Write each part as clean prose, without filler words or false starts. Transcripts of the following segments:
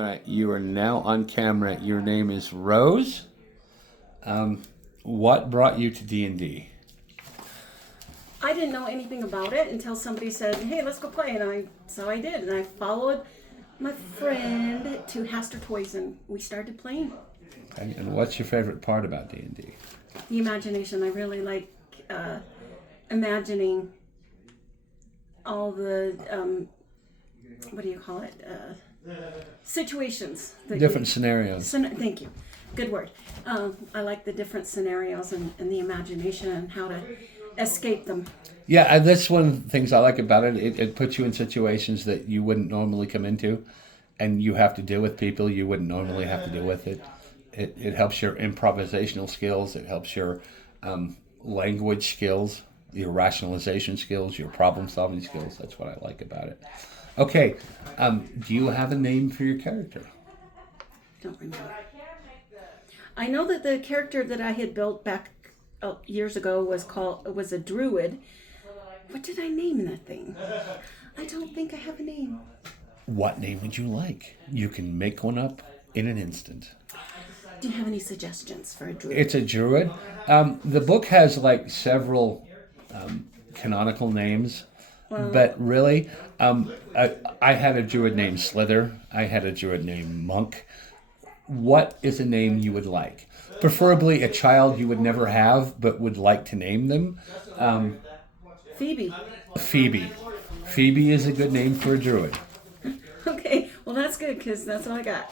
All right, you are now on camera. Your name is Rose. What brought you to D&D? I didn't know anything about it until somebody said, "Hey, let's go play," and so I did, and I followed my friend to Haster Toys, and we started playing. Okay, and what's your favorite part about D&D? The imagination. I really like imagining all the what do you call it? Situations. Different scenarios. Thank you. Good word. I like the different scenarios and the imagination and how to escape them. Yeah, that's one of the things I like about it. It puts you in situations that you wouldn't normally come into, and you have to deal with people you wouldn't normally have to deal with. It helps your improvisational skills. It helps your language skills, your rationalization skills, your problem-solving skills. That's what I like about it. Okay, do you have a name for your character? Don't remember. I know that the character that I had built back years ago was a Druid. What did I name that thing? I don't think I have a name. What name would you like? You can make one up in an instant. Do you have any suggestions for a Druid? It's a Druid. The book has like several canonical names, but really, I had a Druid named Slither. I had a Druid named Monk. What is a name you would like? Preferably a child you would never have, but would like to name them. Phoebe. Phoebe. Phoebe is a good name for a Druid. Okay, well that's good because that's all I got.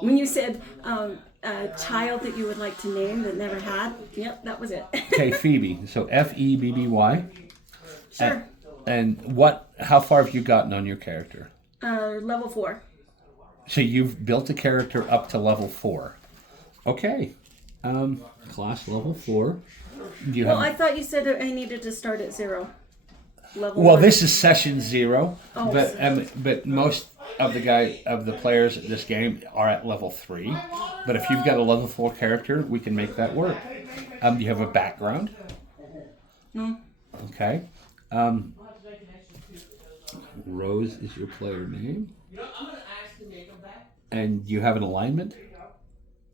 When you said a child that you would like to name that never had, yep, that was it. Okay, Phoebe. So Febby. Sure. And how far have you gotten on your character? Level 4. So you've built a character up to level 4. Okay. Class level 4. I thought you said I needed to start at 0. Level Well, 1. this is session 0, Oh, but most of the players at this game are at level 3. But if you've got a level 4 character, we can make that work. Do you have a background? No. Okay. Rose is your player name. And you have an alignment?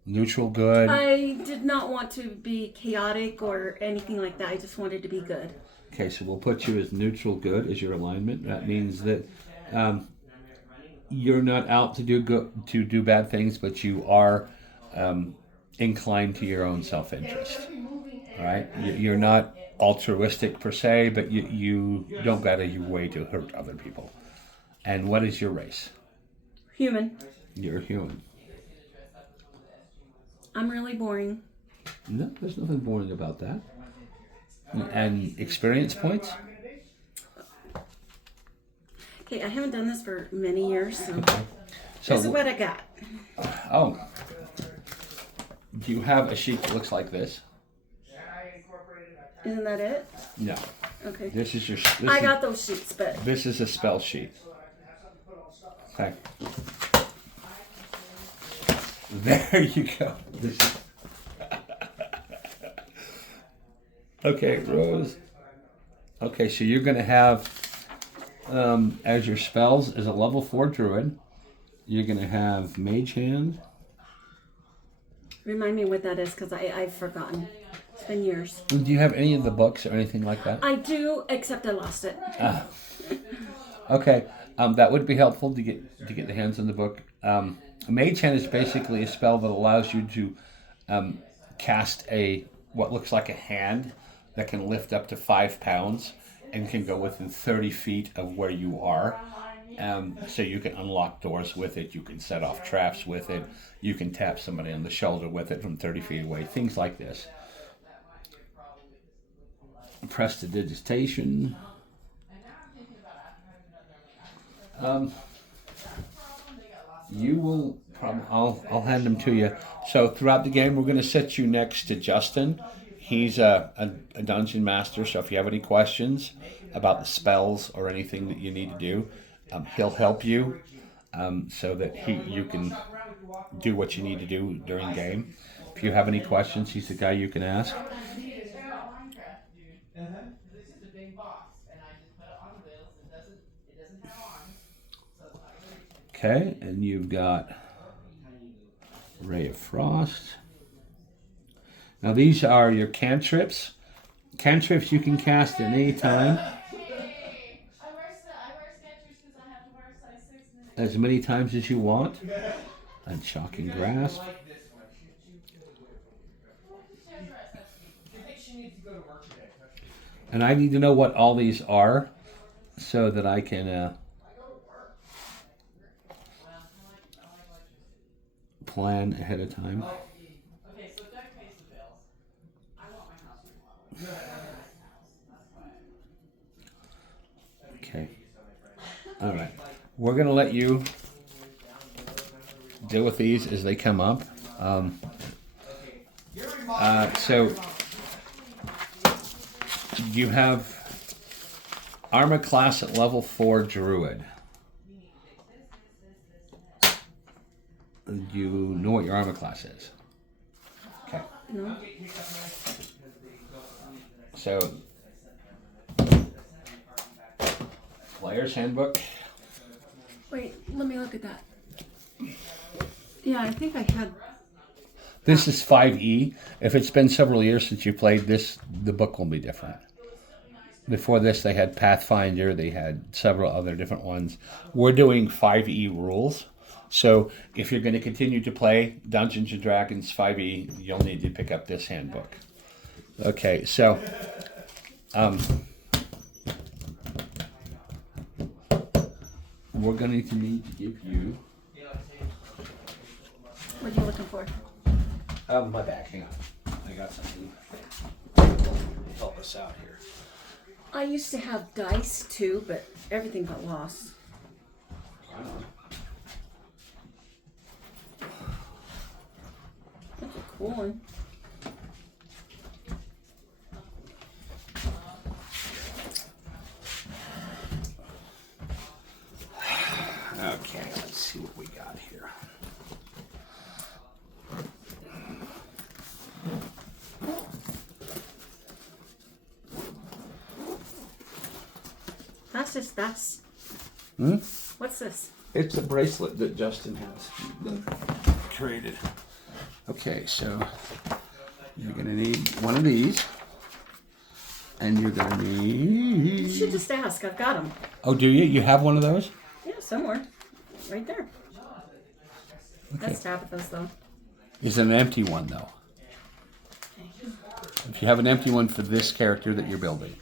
Neutral, good? I did not want to be chaotic or anything like that. I just wanted to be good. Okay, so we'll put you as neutral, good as your alignment. That means that you're not out to do bad things, but you are inclined to your own self-interest. All right? You're not altruistic per se, but you don't go out of your way to hurt other people. And what is your race? Human. You're a human. I'm really boring. No, there's nothing boring about that. And experience points? Okay, I haven't done this for many years, so So, this is what I got. oh, do you have a sheet that looks like this? Isn't that it? No. Okay. This is your. I got those sheets, but This is a spell sheet. Okay. There you go. Okay, Rose. Okay, so you're going to have, as your spells, as a level 4 Druid, you're going to have Mage Hand. remind me what that is because I've forgotten. It's been years. Do you have any of the books or anything like that? I do, except I lost it. Okay, that would be helpful to get the hands on the book. Mage Hand is basically a spell that allows you to cast what looks like a hand that can lift up to 5 pounds and can go within 30 feet of where you are. So you can unlock doors with it, you can set off traps with it, you can tap somebody on the shoulder with it from 30 feet away, things like this. Prestidigitation. You will probably, I'll hand them to you. So throughout the game, we're going to set you next to Justin. He's a dungeon master, so if you have any questions about the spells or anything that you need to do, he'll help you so that you can do what you need to do during game. If you have any questions, he's the guy you can ask. Okay, and you've got Ray of Frost. Now these are your cantrips. Cantrips you can cast at any time. As many times as you want. And Shocking Grasp. And I need to know what all these are so that I can plan ahead of time. Okay. All right. We're going to let you deal with these as they come up. So you have armor class at level 4 Druid. You know what your armor class is? Okay. No. So, Player's Handbook. Wait, let me look at that. Yeah, I think I had. This is 5e. If it's been several years since you played this, the book will be different. Before this, they had Pathfinder. They had several other different ones. We're doing 5e rules. So if you're going to continue to play Dungeons & Dragons 5e, you'll need to pick up this handbook. Okay, so we're going to need to give you... What are you looking for? my back, hang on. I got something to help us out here. I used to have dice too, but everything got lost. I don't know. That's a cool one. Okay, let's see what we got here. That's. What's this? It's a bracelet that Justin has created. Okay, so you're going to need one of these. And you're going to need... You should just ask. I've got them. Oh, do you? You have one of those? Yeah, somewhere. Right there. Okay. That's Tabitha's, though. Is it an empty one, though? If you have an empty one for this character that you're building.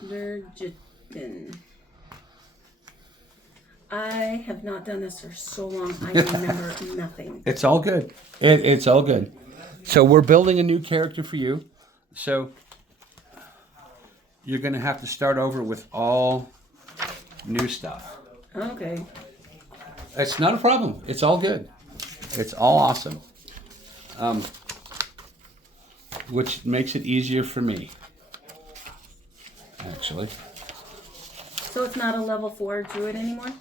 Lurgitin. I have not done this for so long, I remember nothing. It's all good. It's all good. So we're building a new character for you. So you're going to have to start over with all new stuff. Okay. It's not a problem. It's all good. It's all awesome. Which makes it easier for me, actually. So it's not a level 4 druid anymore?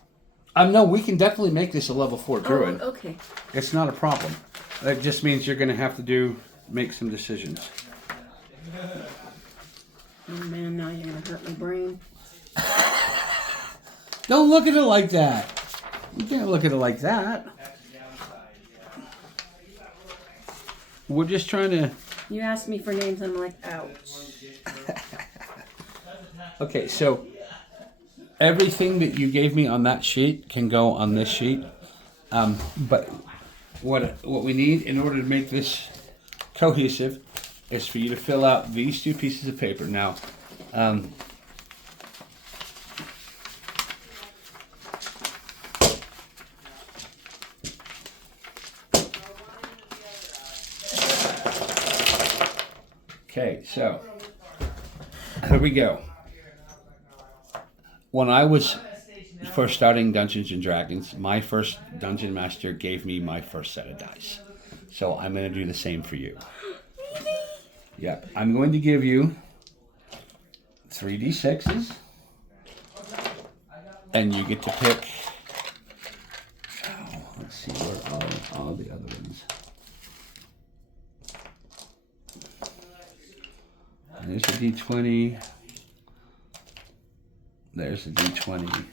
No, we can definitely make this a level 4 druid. Oh, okay. It's not a problem. It just means you're going to have to make some decisions. Oh man, now you're going to hurt my brain. Don't look at it like that. You can't look at it like that. We're just trying to... You asked me for names, I'm like, ouch. Okay, so everything that you gave me on that sheet can go on this sheet. But what we need in order to make this cohesive is for you to fill out these two pieces of paper. Now, okay, so here we go. When I was first starting Dungeons & Dragons, my first dungeon master gave me my first set of dice. So I'm going to do the same for you. Yep. I'm going to give you 3d6s. And you get to pick... Oh, let's see, where are all the other ones? And there's a d20. There's a D20.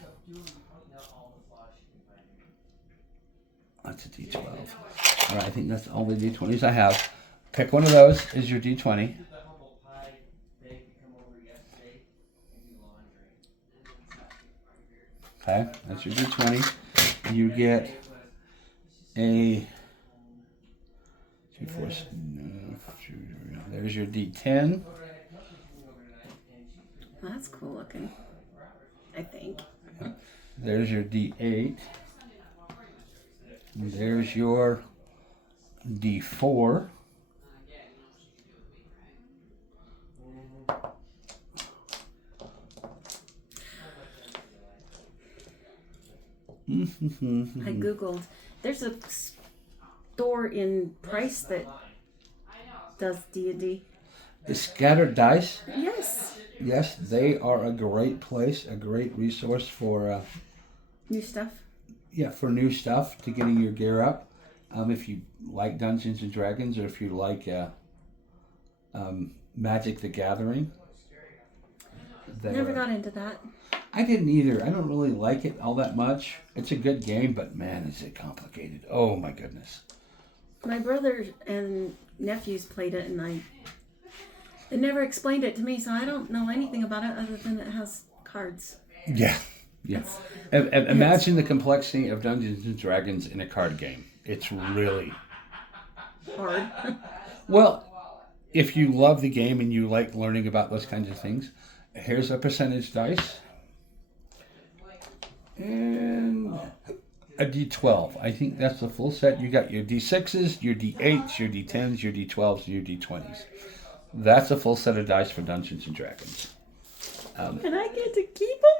That's a D12. All right, I think that's all the D20s I have. Pick one of those as your D20. Okay, that's your D20. You get a... There's your D10. That's cool looking, I think. There's your D8. There's your D4. I googled. There's a store in Price that does D&D. The Scattered Dice. Yes. Yes, they are a great place, a great resource for New stuff. Yeah, for new stuff to getting your gear up. If you like Dungeons and Dragons, or if you like Magic the Gathering. Never got into that. I didn't either. I don't really like it all that much. It's a good game, but man, is it complicated. Oh my goodness. My brother and nephews played it, and they never explained it to me, so I don't know anything about it other than it has cards. Yeah. Yeah. Imagine the complexity of Dungeons and Dragons in a card game. It's really hard. Well, if you love the game and you like learning about those kinds of things, here's a percentage dice. And a D12. I think that's the full set. You got your D6s, your D8s, your D10s, your D12s, and your D20s. That's a full set of dice for Dungeons and Dragons. And I get to keep them?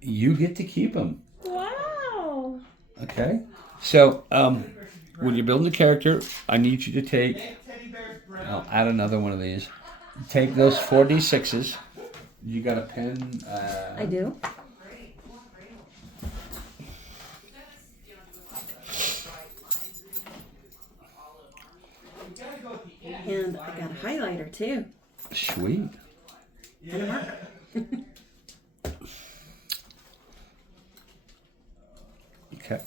You get to keep them. Wow. Okay. So, when you're building a character, I need you to take... I'll add another one of these. Take those 4D6s. You got a pen? I do. And I got a highlighter too. Sweet. And a marker. Okay.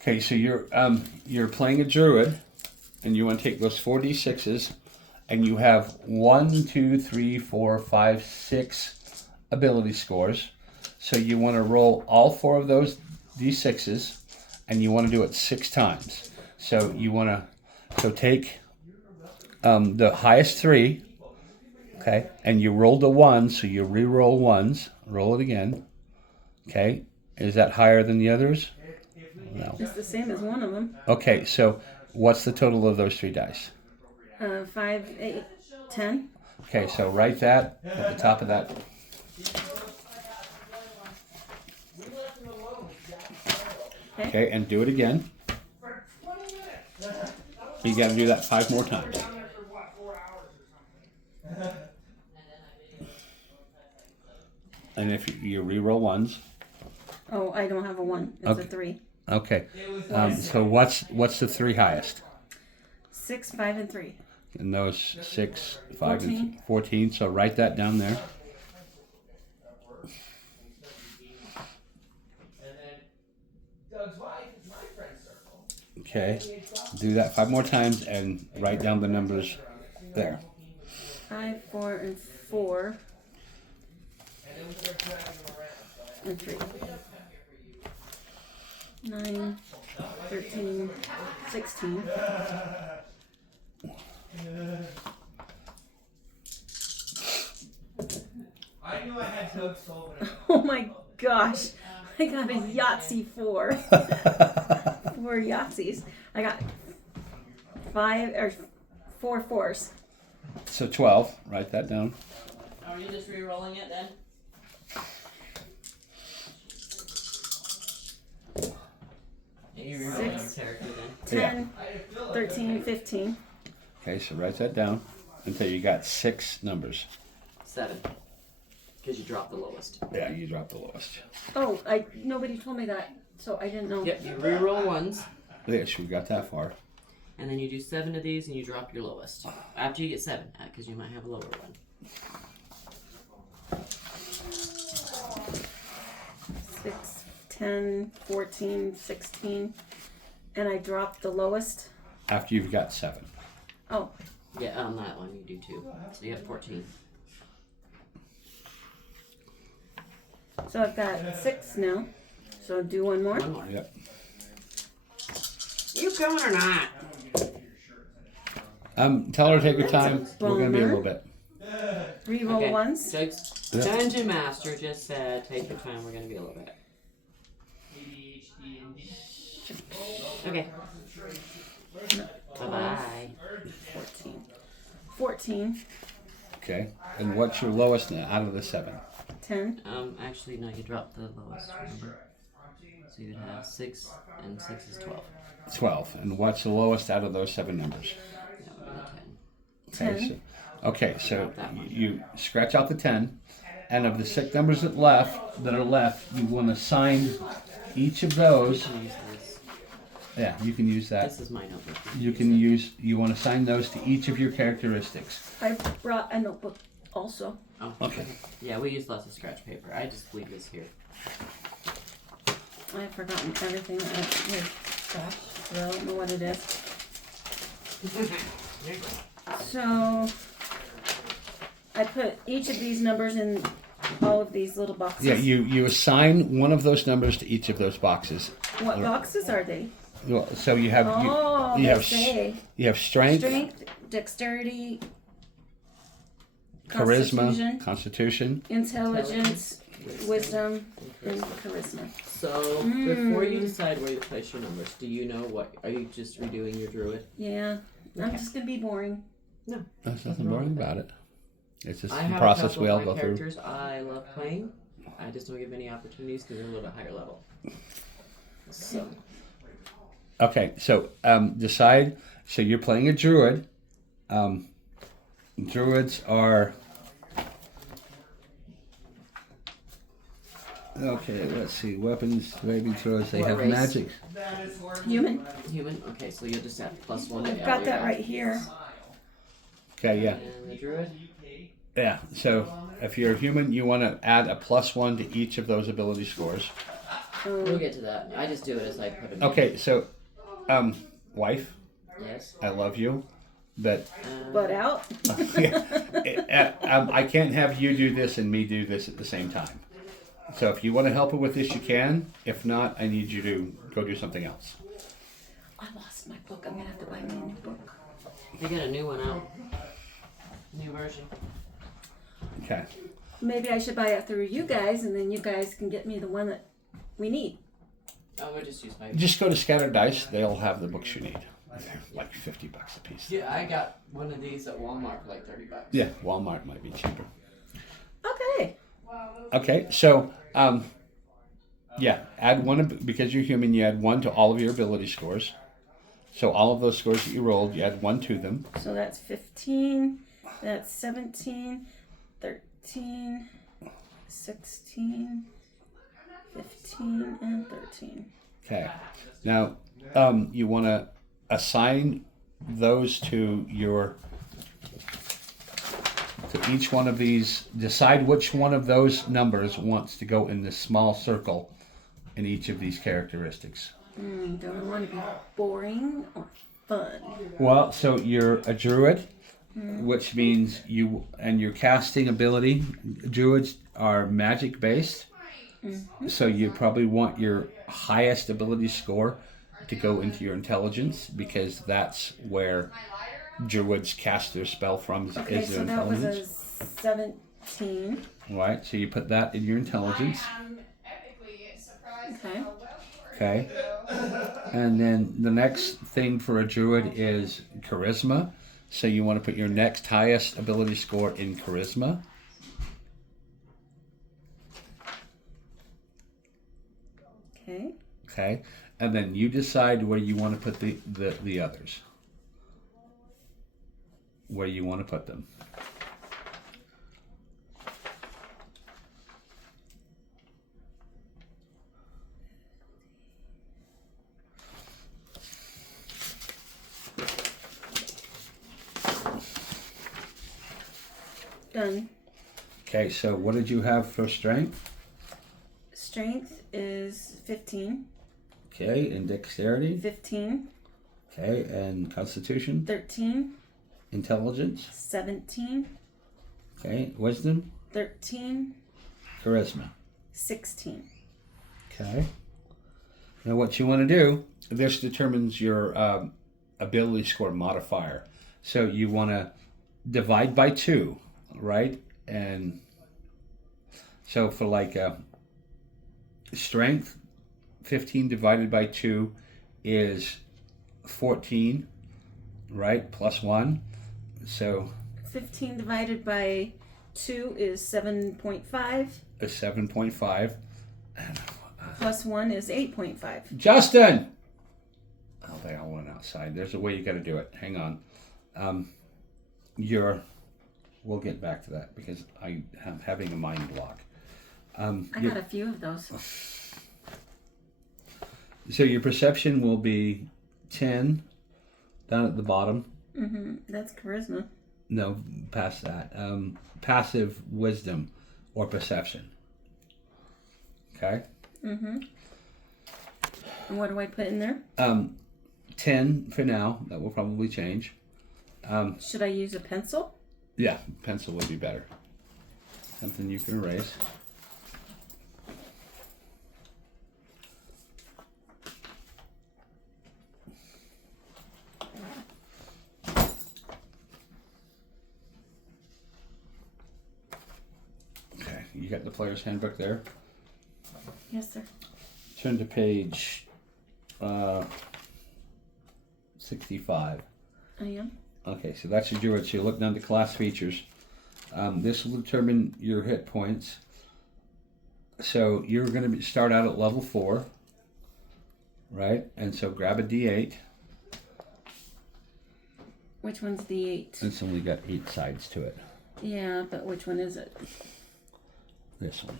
Okay, so you're playing a druid, and you want to take those 4d6s, and you have 1, 2, 3, 4, 5, 6 ability scores. So you want to roll all 4 of those d6s, and you want to do it 6 times. So you want to take the highest 3. Okay, and you rolled a 1, so you re-roll 1s. Roll it again. Okay, is that higher than the others? No. It's the same as one of them. Okay, so what's the total of those 3 dice? 5, 8, 10. Okay, so write that at the top of that. Okay, and do it again. You got to do that 5 more times. And if you re-roll 1s. Oh, I don't have a 1. It's Okay. a 3. Okay. So what's the 3 highest? 6, 5, and 3. And those 6, 5, 14. and 14. So write that down there. Okay. Do that 5 more times and write down the numbers there. 5, 4, and 4. And 3. 9, 13, 16. I knew I had Doug Sullivan. Oh my gosh. I got a Yahtzee 4. 4 Yahtzees. I got 4 4s. So 12. Write that down. Are you just re-rolling it then? You're re-rolling your 6, character then. 10, 13, 15. Okay, so write that down until you got 6 numbers. 7. Because you dropped the lowest. Yeah, you dropped the lowest. Oh, nobody told me that, so I didn't know. Yep, you re-roll 1s. Yes, we got that far. And then you do 7 of these and you drop your lowest. After you get 7, because you might have a lower one. 6, 10, 14, 16. And I drop the lowest. After you've got 7. Oh, Yeah, on that one you do 2. So you have 14. so I've got 6 now. So do one more. One more. Yep. You coming or not? Tell her to take your time. We're gonna be a little bit. Reroll ones. So, Dungeon Master just said, take your time, we're going to be a little bit. ADHD and Okay. Bye-bye. 14. 14. Okay. And what's your lowest now out of the 7? 10. Actually, no, you dropped the lowest, remember? So you would have 6, and 6 is 12. 12. And what's the lowest out of those 7 numbers? That would be 10. 10. So you scratch out the 10, and of the 6 numbers that are left, you want to assign each of those. You can use this. Yeah, you can use that. This is my notebook. You want to assign those to each of your characteristics. I brought a notebook also. Oh, Okay. Yeah, we use lots of scratch paper. I just leave this here. I've forgotten everything. Gosh, I don't know what it is. So I put each of these numbers in all of these little boxes. Yeah, you assign one of those numbers to each of those boxes. What boxes are they? So you have you they have say you have strength, dexterity, charisma, constitution. intelligence, wisdom, and charisma. So, before you decide where you place your numbers, do you know what? Are you just redoing your druid? Yeah, I'm just gonna be boring. No. There's nothing boring about it. It's just I the have process a couple we all of my go through. characters I love playing. I just don't give any opportunities because they're a little bit higher level. So, Okay, so decide. So you're playing a druid. Druids are. Okay, let's see. Weapons, saving throws. They What have race? magic. Human. human. Okay, so you'll just have +1 to I've got all that your right here. Okay, yeah, And the druid. yeah. So if you're a human, you want to add a +1 to each of those ability scores. We'll get to that. I just do it as I put it. Okay, so, wife, Yes. I love you, but Butt out. I can't have you do this and me do this at the same time. So if you want to help her with this, you can. If not, I need you to go do something else. I lost my book. I'm gonna have to buy me a new book. They got a new one out. New version. Okay. Maybe I should buy it through you guys, and then you guys can get me the one that we need. Oh, we'll just use my. Just go to Scattered Dice. They'll have the books you need. They're like $50 a piece. Yeah, I got one of these at Walmart for like $30. Yeah, Walmart might be cheaper. Okay. Okay, so yeah, add one because you're human. You add 1 to all of your ability scores. So all of those scores that you rolled, you add 1 to them. So that's 15. That's 17, 13, 16, 15, and 13. Okay. Now you want to assign those to each one of these. Decide which one of those numbers wants to go in this small circle in each of these characteristics. Do I want to be boring or fun? Well, so you're a druid, which means your casting ability. Druids are magic based, so you probably want your highest ability score to go into your intelligence, because that's where druids cast their spell from. Okay, is their so that was intelligence. a 17. Right, so you put that in your intelligence. Okay. Okay. And then the next thing for a druid is charisma. So you want to put your next highest ability score in charisma. Okay. Okay. And then you decide where you want to put the others. Where you want to put them. Done. Okay, so what did you have for strength? Strength is 15. Okay, and dexterity? 15. Okay, and constitution? 13. Intelligence? 17. Okay, wisdom? 13. Charisma? 16. Okay. Now what you want to do, this determines your ability score modifier. So you want to divide by 2, right? And so for like strength, 15 divided by 2 is 14, right? Plus 1. So 15 divided by 2 is 7.5. is 7.5. Plus 1 is 8.5. Justin! Oh, they all went outside. There's a way you got to do it. Hang on. We'll get back to that because I am having a mind block. I got a few of those. So your perception will be 10 down at the bottom. Mm-hmm. That's charisma. No, past that. Passive wisdom or perception. Okay. Mm-hmm. And what do I put in there? 10 for now. That will probably change. Should I use a pencil? Yeah, pencil would be better. Something you can erase. Okay, you got the player's handbook there. Yes, sir. Turn to page 65. I am. Okay, so that's your Druid. So you look down to class features. This will determine your hit points. So you're going to start out at level 4, right? And so grab a D8. Which one's the 8? It's only got 8 sides to it. Yeah, but which one is it? This one.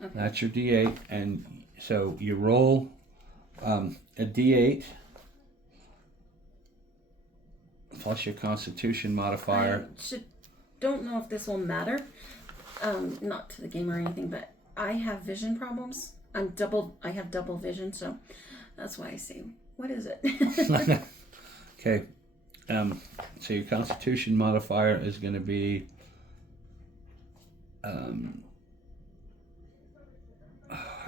Okay. That's your D8, and so you roll a D8 plus your Constitution modifier. Don't know if this will matter. Not to the game or anything, but I have vision problems. I have double vision, so that's why I say, what is it? Okay. So your Constitution modifier is going to be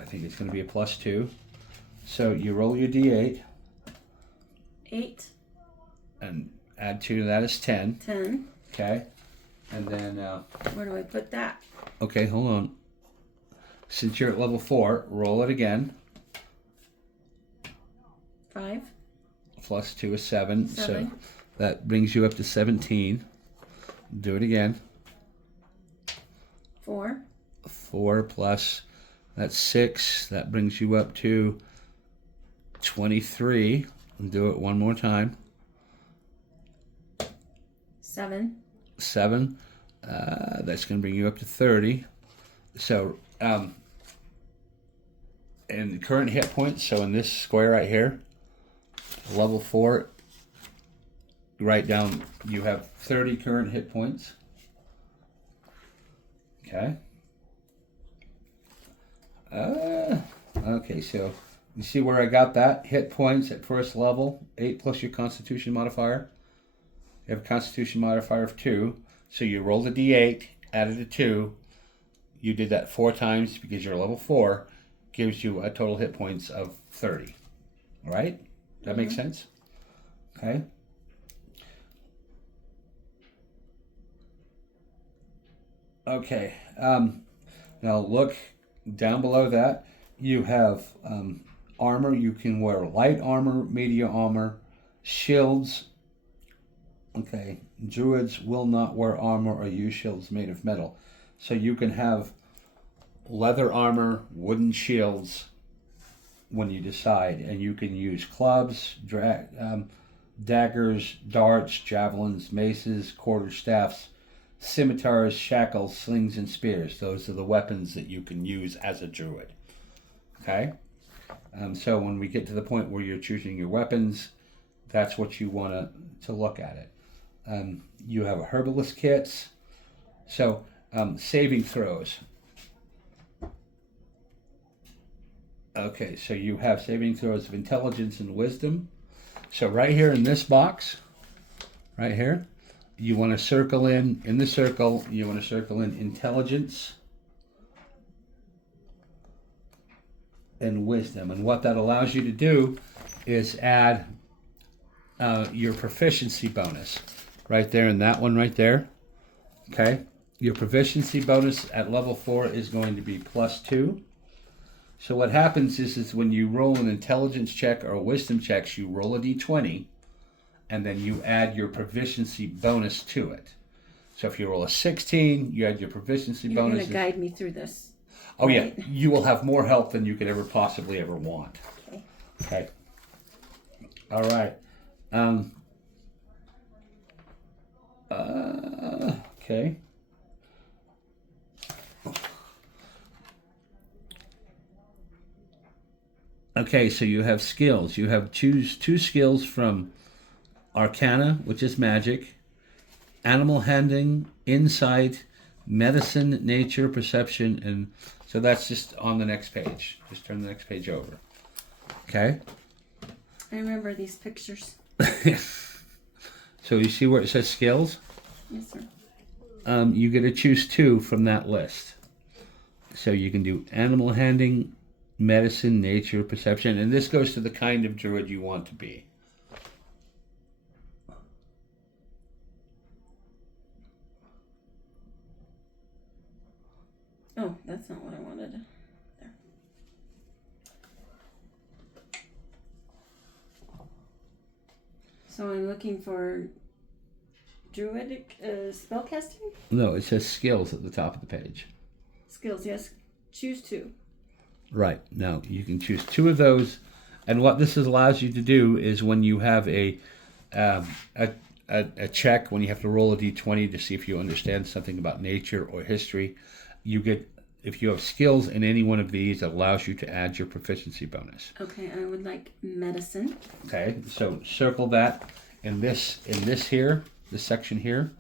I think it's going to be a +2. So you roll your D8 8, and add 2 to that is 10. 10. Okay. And then, Where do I put that? okay, hold on. Since you're at level 4, roll it again. 5. +2 is 7. 7. So that brings you up to 17. Do it again. 4. 4 plus, that's 6. That brings you up to 23. And do it one more time. 7. 7. That's going to bring you up to 30. So, and current hit points, so in this square right here, level 4, write down you have 30 current hit points. Okay. Okay, so you see where I got that? Hit points at first level, 8 plus your Constitution modifier. You have a Constitution modifier of 2, so you rolled a D8, added a 2. You did that 4 times because you're level 4, gives you a total hit points of 30. All right? That makes sense? Okay. Okay. Now look down below that. You have armor. You can wear light armor, medium armor, shields. Okay. Druids will not wear armor or use shields made of metal. So you can have leather armor, wooden shields when you decide. And you can use clubs, daggers, darts, javelins, maces, quarterstaffs, scimitars, shackles, slings, and spears. Those are the weapons that you can use as a druid. Okay? So when we get to the point where you're choosing your weapons, that's what you want to look at it. You have a herbalist kits. So saving throws. Okay, so you have saving throws of intelligence and wisdom. So right here in this box, right here, you want to circle in the circle, you want to circle in intelligence and wisdom. And what that allows you to do is add your proficiency bonus right there in that one right there. Okay, your proficiency bonus at level 4 is going to be +2. So what happens is when you roll an intelligence check or a wisdom check, you roll a d20, and then you add your proficiency bonus to it. So if you roll a 16, you add your proficiency You're bonus. going to guide me through this. Oh right? yeah, you will have more help than you could ever possibly ever want. Okay. Okay. All right. Okay. Okay, so you have skills. You have choose 2 skills from Arcana, which is magic, animal handling, insight, medicine, nature, perception, and so that's just on the next page. Just turn the next page over. Okay? I remember these pictures. So you see where it says skills? Yes, sir. You get to choose 2 from that list. So you can do animal handling, medicine, nature, perception, and this goes to the kind of druid you want to be. Oh, that's not what I wanted. There. So I'm looking for druidic spellcasting No, it says skills at the top of the page. skills. Yes, choose 2. Right. Now, you can choose 2 of those, and what this allows you to do is when you have a check, when you have to roll a d20 to see if you understand something about nature or history, you get, if you have skills in any one of these, it allows you to add your proficiency bonus. Okay, I would like medicine. Okay, so circle that in this here, this section here.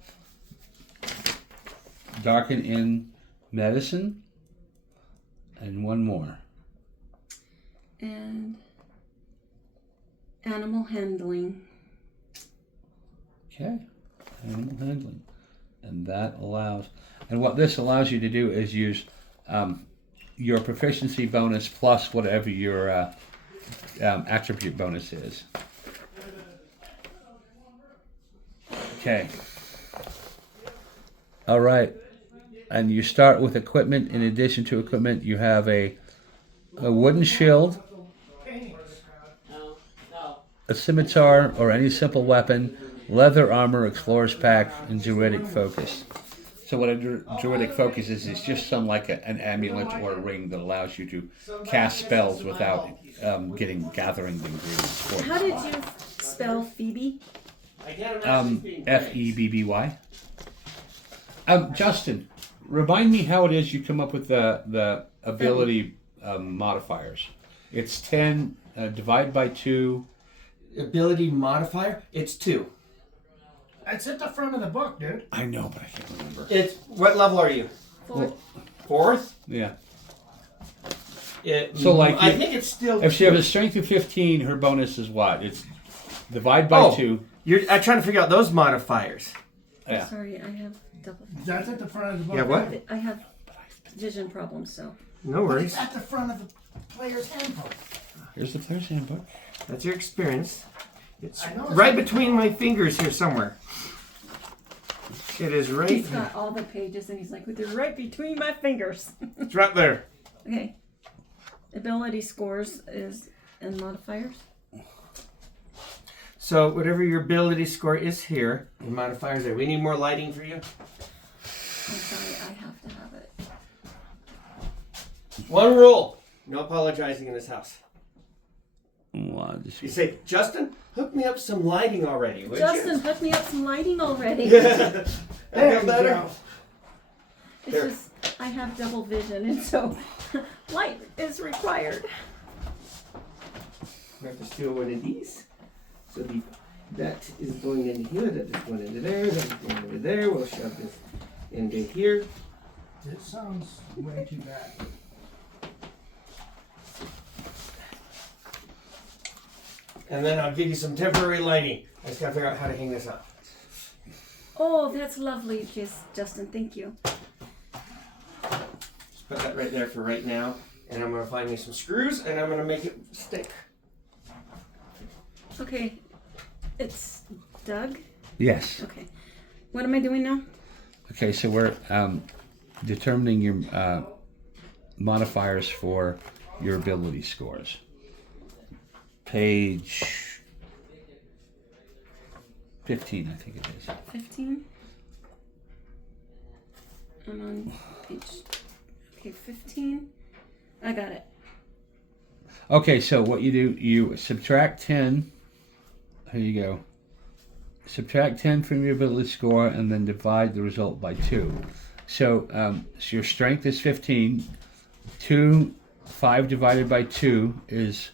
Darken in medicine, and one more. And animal handling. Okay, animal handling. And that allows, and what this allows you to do is use your proficiency bonus plus whatever your attribute bonus is. Okay. All right. And you start with equipment. In addition to equipment, you have a wooden shield, a scimitar or any simple weapon, leather armor, explorer's pack, and druidic focus. So what a druidic focus is just some like an amulet or a ring that allows you to cast spells without gathering the ingredients for How did you spell Phoebe? Febby. Justin, remind me how it is you come up with the ability modifiers. It's 10 divided by 2. Ability modifier, it's 2. It's at the front of the book, dude. I know, but I can't remember. It's, what level are you? 4. 4th? Yeah. So like I think it's still If she has a strength of 15, her bonus is what? It's divide by 2. I'm trying to figure out those modifiers. Yeah. Sorry, I have double. That's at the front of the book. Yeah, what? I have vision problems, so. No It's worries. at the front of the player's handbook. Here's the player's handbook. That's your experience. It's I know it's right at the between my fingers here somewhere. It is right. He's got all the pages and he's like, they're right between my fingers. It's right there. Okay. Ability scores is and modifiers. So whatever your ability score is here, the modifiers there. We need more lighting for you. I'm sorry, I have to have it. One rule: no apologizing in this house. Well, You say, Justin, hook me up some lighting already, would Justin, you? hook me up some lighting already. There There you better. go. It's There. just I have double vision and so light is required. We have to steal one of these. So that is going in here, that is going into there, that is going into there. We'll shove this into here. This sounds way too bad. And then I'll give you some temporary lighting. I just gotta figure out how to hang this up. Oh, that's lovely, Justin. Thank you. Just put that right there for right now. And I'm gonna find me some screws and I'm gonna make it stick. Okay, it's Doug. Yes. Okay, what am I doing now? Okay, so we're determining your modifiers for your ability scores. Page 15, I think it is. 15. I'm on page. Okay, 15. I got it. Okay, so what you do, you subtract 10. Here you go. Subtract 10 from your ability score and then divide the result by 2. So, so your strength is 15. 5 divided by 2 is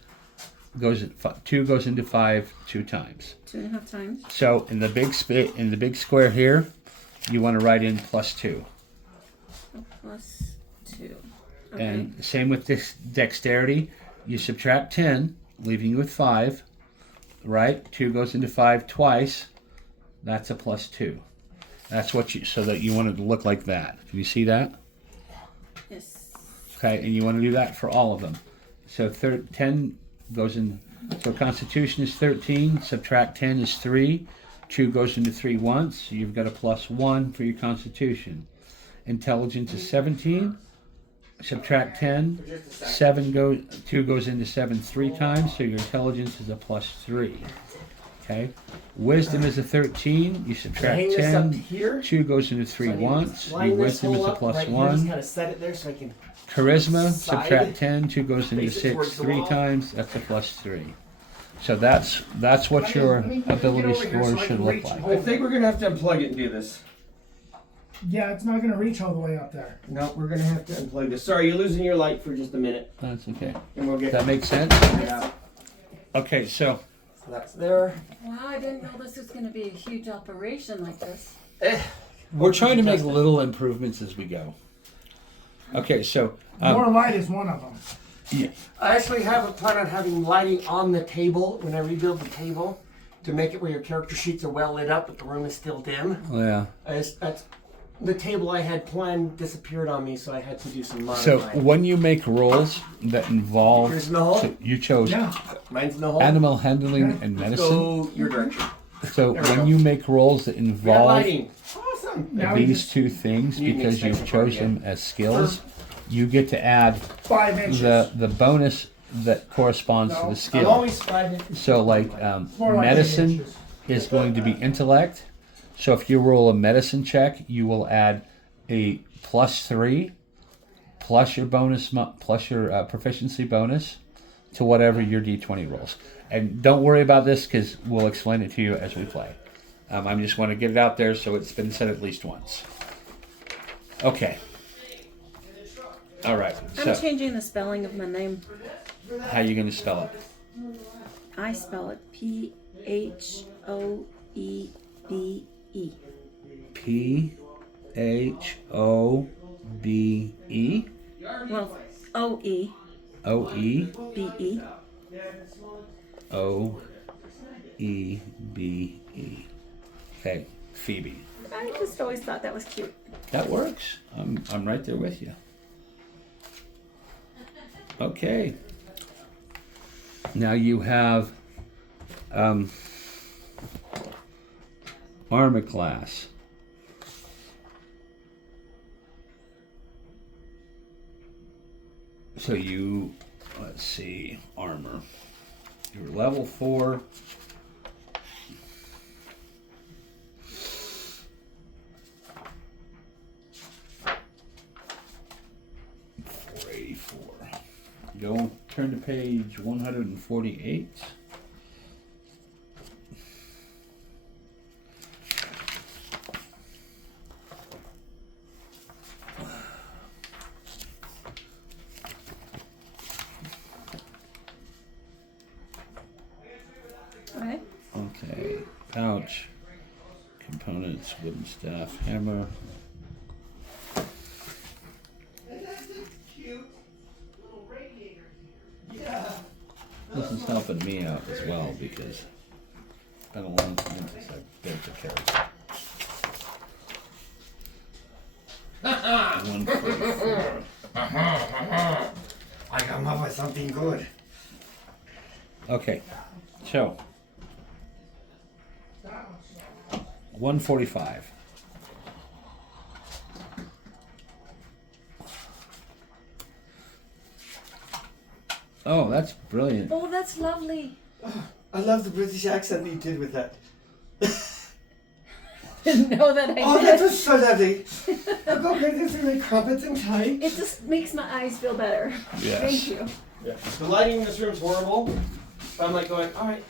2 goes into 5 2 times. 2.5 times. So in the big square here, you want to write in +2. So +2. Okay. And same with this dexterity. You subtract 10, leaving you with 5. Right? 2 goes into 5 twice. That's a +2. That's what so that you want it to look like that. Can you see that? Yes. Okay, and you want to do that for all of them. So 10 goes in. So Constitution is 13. Subtract 10 is 3. 2 goes into 3 once. So you've got a +1 for your Constitution. Intelligence is 17. Subtract 10. 2 goes into 7 3 times. So your intelligence is a +3. Okay. Wisdom is a 13. You subtract Hang this up 10. here. 2 goes into 3 once. Your wisdom is a Right here, just +1. kind of set it there so I can. Charisma, Side. subtract 10, 2 goes into Face it 6 towards the 3 wall. times, that's a +3. So that's what your Let me get ability over here so score I should can look reach like. I think we're gonna have to unplug it and do this. Yeah, it's not gonna reach all the way up there. No, we're gonna have to unplug this. Sorry, you're losing your light for just a minute, That's okay. and we'll Does get that make sense? yeah. Okay, so So that's there. Wow, I didn't know this was going to be a huge operation like this. we're trying to make little improvements as we go. Okay, so More light is one of them. I actually have a plan on having lighting on the table when I rebuild the table to make it where your character sheets are well lit up, but the room is still dim. yeah. That's the table I had planned disappeared on me, so I had to do some So modifying. when you make rolls that involve, Here's no hole. so you chose Yeah. Mine's no hole. animal handling and medicine. Go your direction. So There we when go. you make rolls that We got involve lighting. Awesome. Now we these just two things, You need because extra you've part chosen them as skills, you get to add 5 inches. the bonus that corresponds to No, the I'm skill. always 5 inches. So like More like 8 medicine inches. is going to be intellect. So if you roll a medicine check, you will add a +3 plus your bonus plus your proficiency bonus to whatever your D20 rolls. And don't worry about this because we'll explain it to you as we play. I just want to get it out there so it's been said at least once. Okay. All right. I'm So changing the spelling of my name. how are you going to spell it? I spell it PHOEBE. PHOBE Well, OEBE. OEBE. Okay, Phoebe. I just always thought that was cute. That works. I'm right there with you. Okay. Now you have armor class. So you, let's see, armor. You're level 4. Go turn to page 148. Okay. Okay, pouch, components, wooden staff, hammer, helping me out as well because it's been a long time since I've built a character. 144. I come up with something good. Okay, so 145. Oh, that's brilliant. Oh, that's lovely. I love the British accent that you did with that. Didn't know that I Oh, did. that was so lovely. I've got this really competent type. It just makes my eyes feel better. Yes. Thank you. Yeah. The lighting in this room's horrible. I'm like going, all right.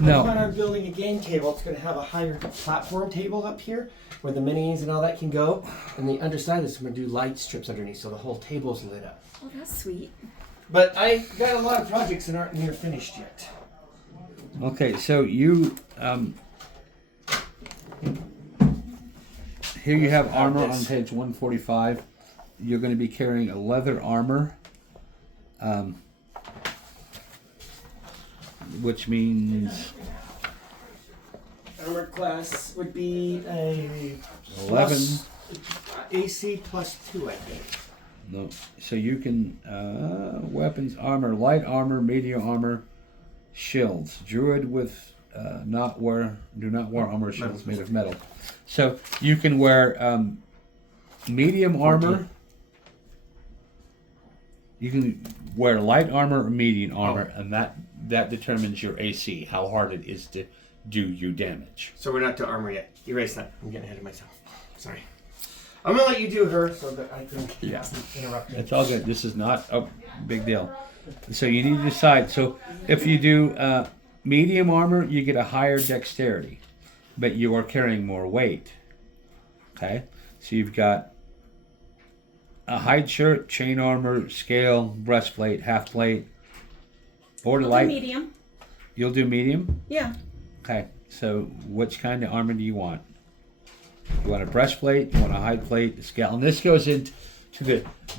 No. When I'm building a game table, it's going to have a higher platform table up here where the minis and all that can go. And the underside is going to do light strips underneath so the whole table's lit up. Oh, that's sweet. But I got a lot of projects that aren't near finished yet. Okay, so you here you have armor on page 145. You're going to be carrying a leather armor, which means Armor class would be a 11. AC +2, I think. No, so you can weapons, armor, light armor, medium armor, shields. Druid with do not wear armor shields made of metal. So you can wear medium armor. You can wear light armor or medium armor, and that determines your AC, how hard it is to do you damage. So we're not to armor yet. Erase that. I'm getting ahead of myself. Sorry. I'm gonna let you do her so that I can interrupt you. It's all good. This is not a big deal. So you need to decide. So if you do medium armor, you get a higher dexterity, but you are carrying more weight. Okay? So you've got a hide shirt, chain armor, scale, breastplate, half plate, or I'll do light. medium. You'll do medium? Yeah. Okay. So which kind of armor do you want? You want a breastplate, you want a hide plate, a scale. And this goes into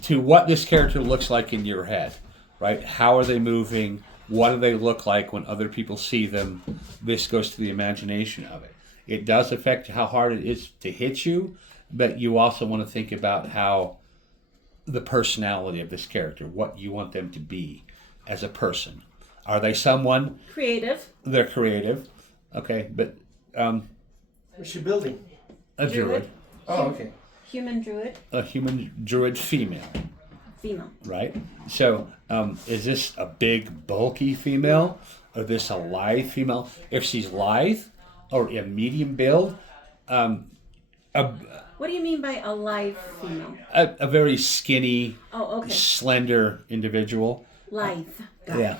to what this character looks like in your head, right? How are they moving? What do they look like when other people see them? This goes to the imagination of it. It does affect how hard it is to hit you, but you also want to think about how the personality of this character, what you want them to be as a person. Are they someone? Creative. They're creative. Okay, but What's she building? a druid. Oh, okay. Human druid. A human druid female, Female. right? So, is this a big, bulky female? Or is this a lithe female? If she's lithe or a medium build, What do you mean by a live female? a very skinny, Oh, okay. slender individual. Lithe. Got it.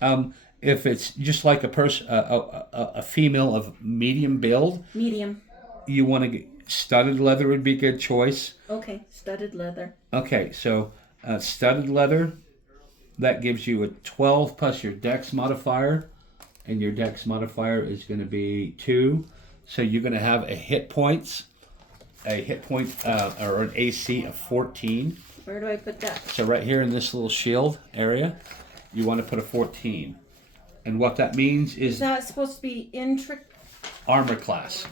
Yeah. If it's just like a person, a female of medium build, Medium. you want to get studded leather would be a good choice. Okay. Studded leather. Okay, so studded leather, that gives you a 12 plus your dex modifier, and your dex modifier is going to be 2. So you're going to have a hit point or an AC of 14. Where do I put that? So right here in this little shield area, you want to put a 14. And what that means Is is that supposed to be armor class.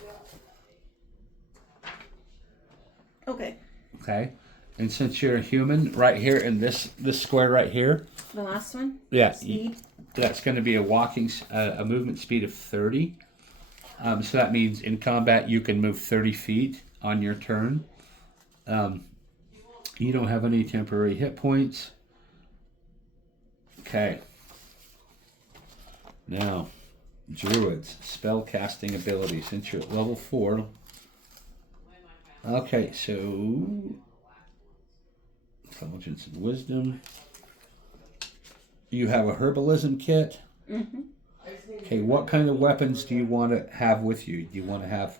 Okay. Okay? And since you're a human, right here in this square right here, The last one? yeah, Speed. that's going to be a movement speed of 30. So that means in combat you can move 30 feet on your turn. You don't have any temporary hit points. Okay. Now, druids, spell casting ability. Since you're at level 4. Okay, so intelligence and wisdom. You have a herbalism kit. Mm-hmm. Okay, what kind of weapons do you want to have with you? Do you want to have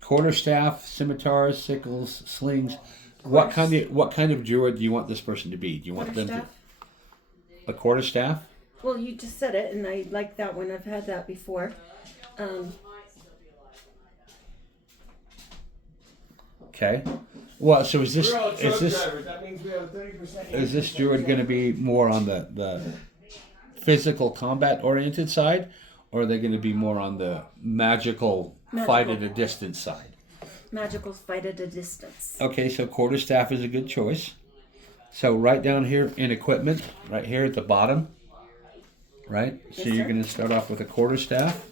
quarterstaff, scimitars, sickles, slings? What kind of druid do you want this person to be? Do you want them to Quarterstaff? a quarterstaff? Well, you just said it, and I like that one. I've had that before. Okay. Well, so is this That means we have a 30% is this druid going to be more on the physical combat oriented side, or are they going to be more on the magical fight at a distance side? Magical fight at a distance. Okay, so quarterstaff is a good choice. So right down here in equipment, right here at the bottom, right? So Yes, you're sir. going to start off with a quarterstaff.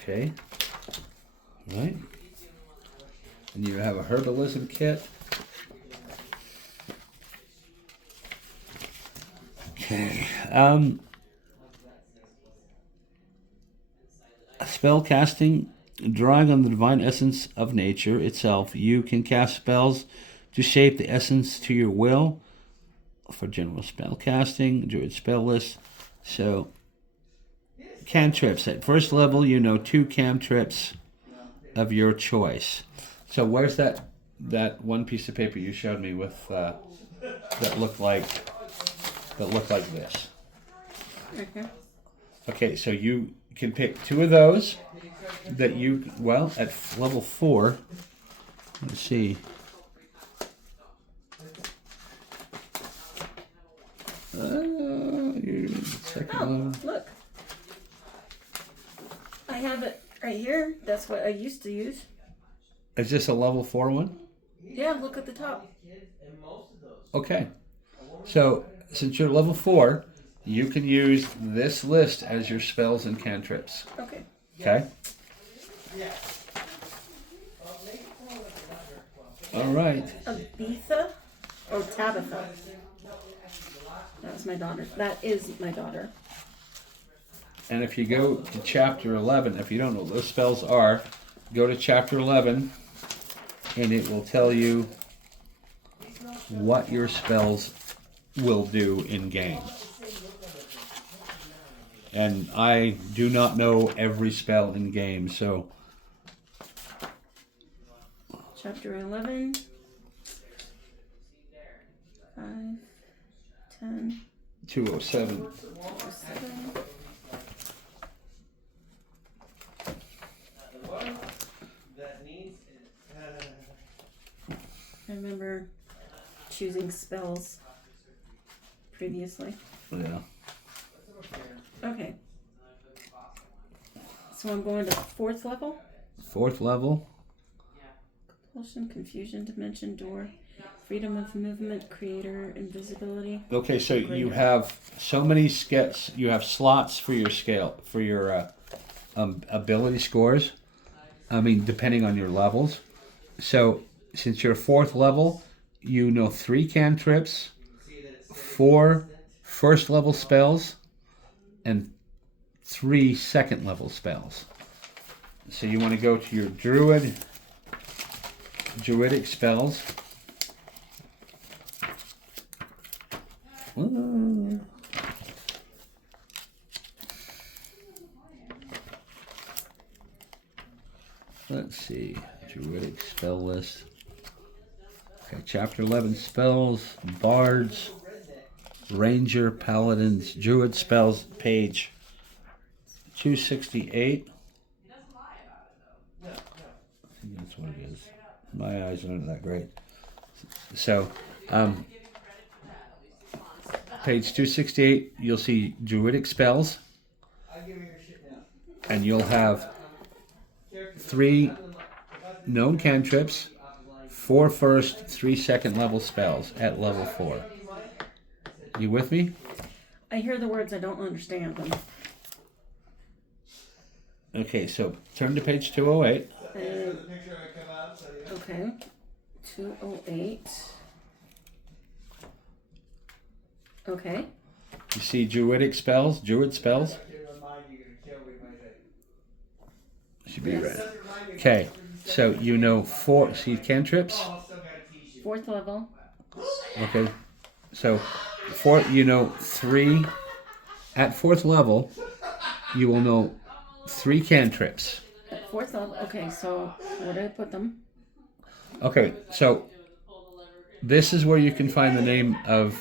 Okay. Right. And you have a herbalism kit. Okay. Spell casting, drawing on the divine essence of nature itself. You can cast spells to shape the essence to your will. For general spell casting, Druid spell list. So, cantrips. At first level, you know 2 cantrips of your choice. So where's that one piece of paper you showed me with that looked like this? Okay. Okay, so you can pick 2 of those that you at level 4. Let's see. Second level. Look. I have it right here. That's what I used to use. Is this a level 4 one? Yeah, look at the top. Okay. So since you're level 4, you can use this list as your spells and cantrips. Okay. Okay? All right. Abitha or Tabitha? That was my daughter. That is my daughter. And if you go to chapter 11, if you don't know what those spells are, go to chapter 11 and it will tell you what your spells will do in game. And I do not know every spell in game, so Chapter 11. 5, 10, 207. 7. I remember choosing spells previously. Yeah. Okay. So I'm going to 4th level. 4th level. Compulsion, confusion, dimension, door, freedom of movement, creator, invisibility. Okay, so you have so many you have slots for your scale, for your ability scores. I mean, depending on your levels. So since you're 4th level, you know 3 cantrips, 4 first level spells, and 3 second level spells. So you want to go to your druidic spells. Let's see, druidic spell list. Okay, chapter 11 spells, bards, ranger, paladins, druid spells, page 268. I think that's what it is. My eyes aren't that great. So, page 268, you'll see druidic spells, and you'll have 3 known cantrips, 4 first, 3 second level spells at level 4. You with me? I hear the words, I don't understand them. Okay, so turn to page 208. Okay. 208. Okay. You see druid spells? Should be right. Okay, so you know 4, see cantrips? 4th level. Okay, so 3, at 4th level, you will know 3 cantrips. At 4th level. Okay, so where do I put them? Okay, so this is where you can find the name of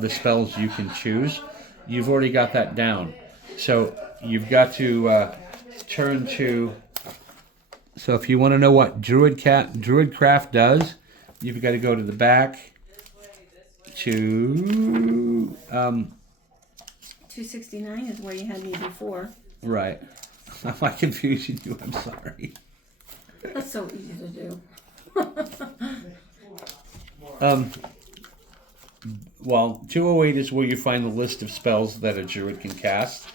the spells you can choose. You've already got that down. So you've got to turn to So if you want to know what Druidcraft does, you've got to go to the back to 269 is where you had me before. right. Am I confusing you? I'm sorry. That's so easy to do. Well, 208 is where you find the list of spells that a druid can cast,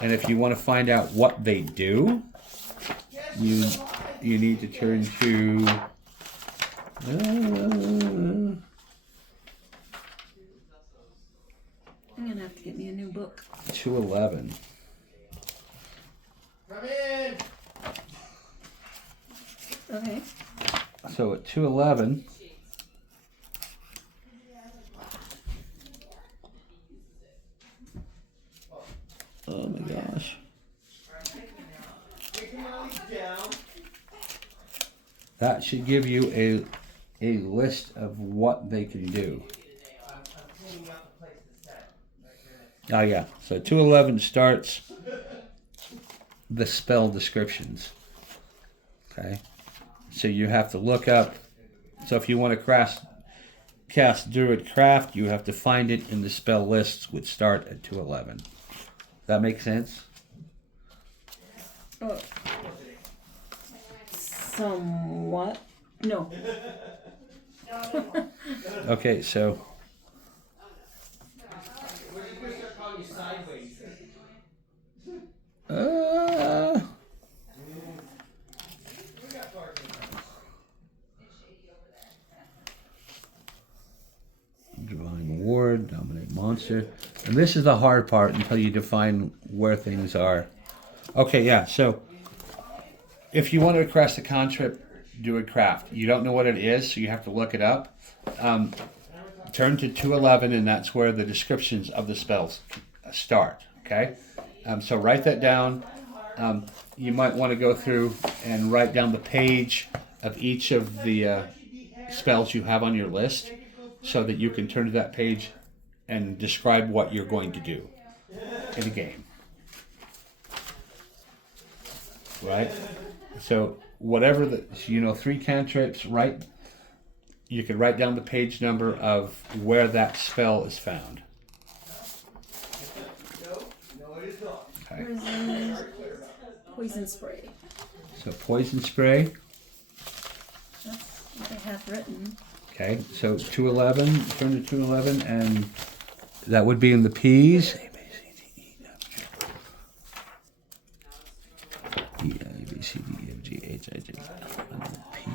and if you want to find out what they do, you need to turn to I'm gonna have to get me a new book. 211. Come in. Okay. So at 211, oh my gosh. That should give you a list of what they can do. Oh yeah, so 211 starts the spell descriptions. Okay, so you have to look up. So if you want to cast Druid Craft, you have to find it in the spell lists, which start at 211. That make sense? Oh. Somewhat. No. Okay, so Divine Ward, Dominate Monster. And this is the hard part until you define where things are. Okay, yeah, so if you want to cast a cantrip, Druid Craft, you don't know what it is, so you have to look it up. Turn to 211, and that's where the descriptions of the spells start, okay? So write that down. You might want to go through and write down the page of each of the spells you have on your list so that you can turn to that page and describe what you're going to do in a game. Right? So whatever the, 3 cantrips, you can write down the page number of where that spell is found. Okay. Poison spray. So poison spray. That's what I have written. Okay, so 211, turn to 211, and that would be in the P's. A, B, C, D, E, F, G, H, I, J, K, L, M, N, P.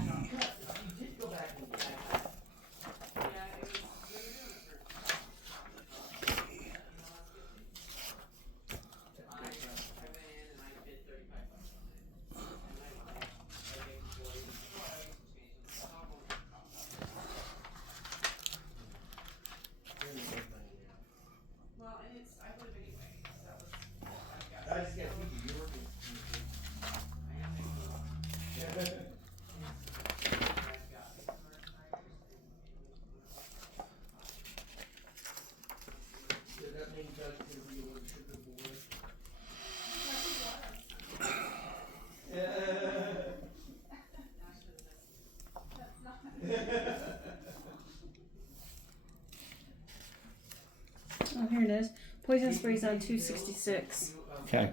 Oh, here it is. Poison spray's on 266. Okay.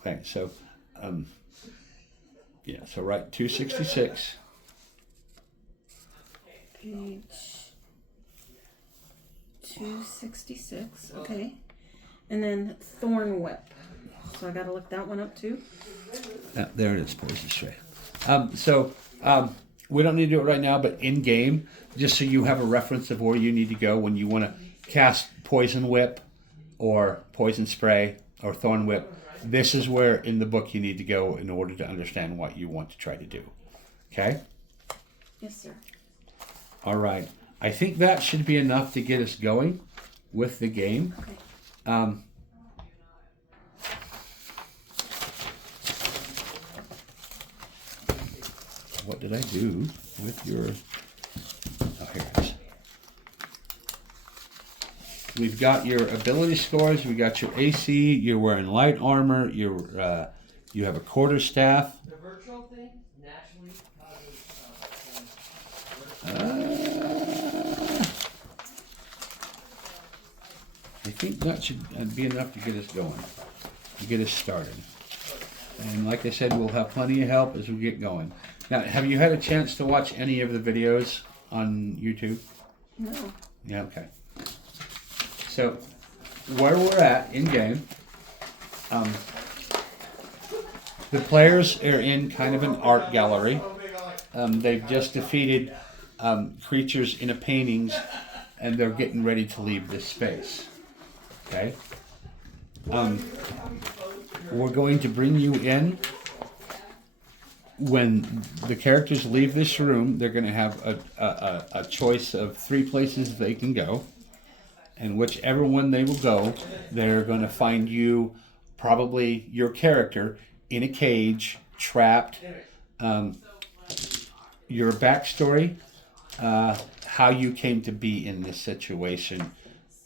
Okay, so, so write 266. Page 266. Okay. And then Thorn Whip. So I gotta look that one up too. There it is, poison spray. We don't need to do it right now, but in game, just so you have a reference of where you need to go when you want to cast Poison Whip or Poison Spray or Thorn Whip, this is where in the book you need to go in order to understand what you want to try to do. Okay? Yes, sir. All right. I think that should be enough to get us going with the game. Okay. What did I do with your... Oh, here it is. We've got your ability scores. We got your AC. You're wearing light armor. You're You have a quarterstaff. The virtual thing naturally I think that should be enough to get us going, to get us started. And like I said, we'll have plenty of help as we get going. Now, have you had a chance to watch any of the videos on YouTube? No. Yeah, okay. So, where we're at in game, the players are in kind of an art gallery. They've just defeated creatures in a paintings, and they're getting ready to leave this space. Okay? We're going to bring you in. When the characters leave this room, they're going to have a choice of 3 places they can go. And whichever one they will go, they're going to find you, probably your character, in a cage, trapped. Your backstory, how you came to be in this situation,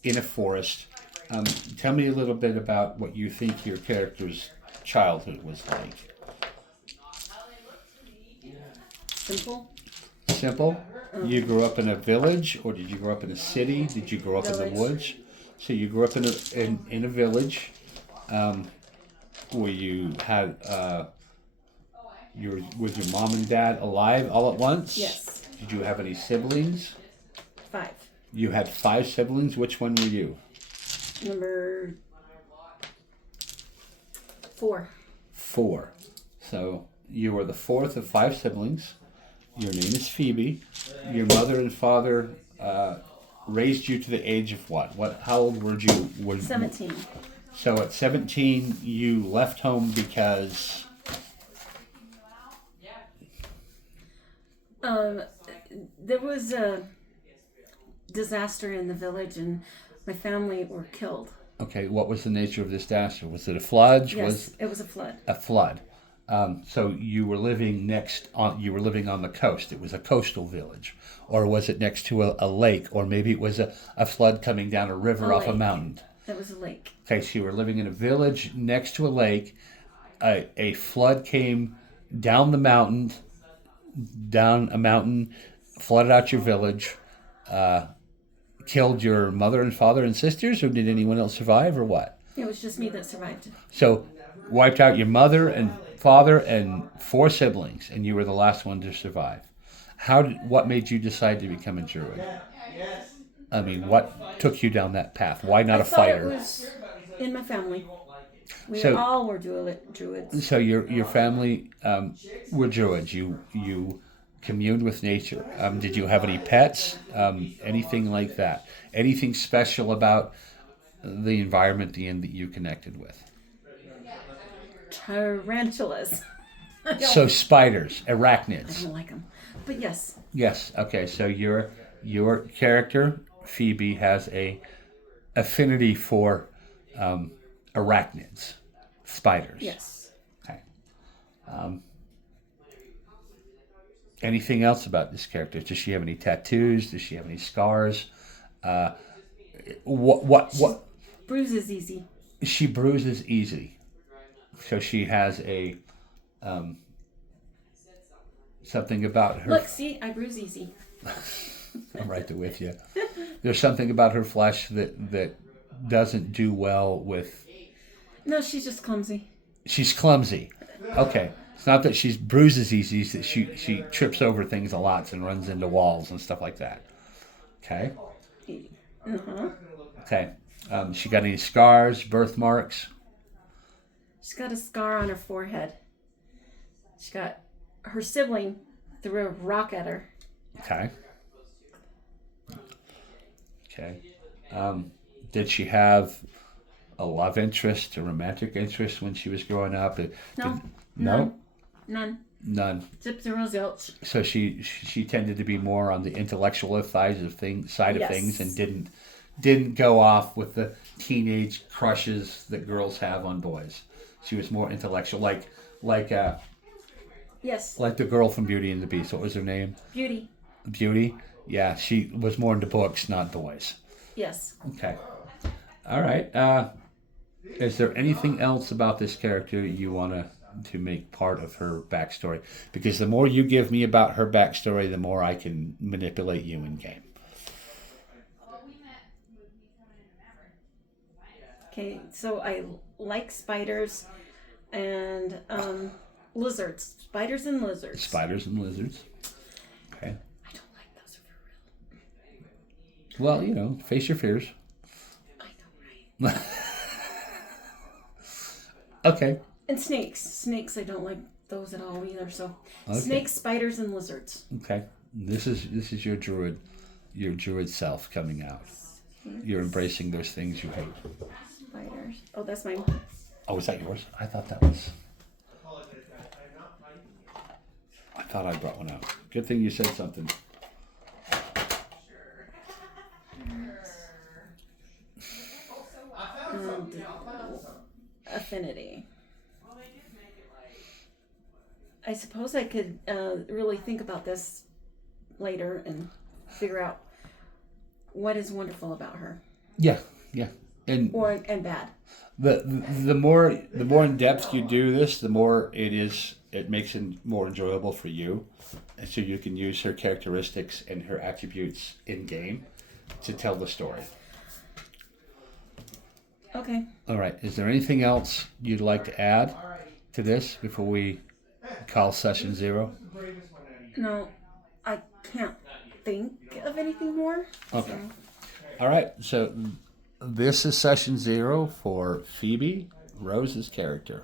in a forest. Tell me a little bit about what you think your character's childhood was like. Simple. Simple? You grew up in a village, or did you grow up in a city? Did you grow up in Village. the woods? So you grew up in a village, where you had was your mom and dad alive all at once? Yes. Did you have any siblings? 5. You had 5 siblings. Which one were you? Number 4. 4. So you were the 4th of 5 siblings. Your name is Phoebe. Your mother and father raised you to the age of what? How old were you? 17. So at 17, you left home because... There was a disaster in the village, and my family were killed. Okay, what was the nature of this disaster? Was it a flood? Yes, it was a flood. A flood. So you were living on the coast. It was a coastal village. Or was it next to a lake? Or maybe it was a flood coming down a river off a mountain. It was a lake. Okay, so you were living in a village next to a lake. A flood came down a mountain, flooded out your village, killed your mother and father and sisters, or did anyone else survive, or what? It was just me that survived. So, wiped out your mother and father and 4 siblings, and you were the last one to survive. What made you decide to become a druid? I mean, what took you down that path? Why not a fighter? It was in my family. We So- all were druids. So your family were druids. You communed with nature. Did you have any pets? Anything like that? Anything special about the environment that you connected with? Tarantulas. So spiders, I arachnids. don't like them. But yes, Yes. Okay. So your character Phoebe has a affinity for arachnids, spiders. yes. Okay. Anything else about this character? Does she have any tattoos? Does she have any scars? What? Bruises easy. She bruises easy. So she has a something about her. Look, see, I bruise easy. I'm right there with you. There's something about her flesh that doesn't do well with. No, she's just clumsy. She's clumsy. Okay. It's not that she bruises easy, it's that she trips over things a lot and runs into walls and stuff like that. Okay. Uh-huh. Okay. She got any scars, birthmarks? She's got a scar on her forehead. She got her sibling threw a rock at her. Okay. Okay. Did she have a love interest, a romantic interest when she was growing up? No. No? None. None. Zip zero zilch. So she tended to be more on the intellectual side of things, Yes. and didn't go off with the teenage crushes that girls have on boys. She was more intellectual, like Yes. the girl from Beauty and the Beast. What was her name? Beauty. Beauty. Yeah, she was more into books, not boys. Yes. Okay. All right. Is there anything else about this character you want to to make part of her backstory, because the more you give me about her backstory, the more I can manipulate you in game. Okay, so I like spiders and lizards. Spiders and lizards. Spiders and lizards. Okay. I don't like those for real. Well, you know, face your fears. I know, right? Okay. And snakes. Snakes, I don't like those at all either. So Okay. snakes, spiders, and lizards. Okay. This is your druid self coming out. You're embracing those things you hate. Spiders. Oh, that's mine. Oh, is that yours? I thought that was. I thought I brought one out. Good thing you said something. And affinity. I suppose I could really think about this later and figure out what is wonderful about her, Yeah, and and bad. the more in depth you do this, the more it makes it more enjoyable for you, and so you can use her characteristics and her attributes in game to tell the story. Okay. All right. Is there anything else you'd like to add to this before we call session 0? No, I can't think of anything more. Okay. So. All right. So this is session 0 for Phoebe, Rose's character.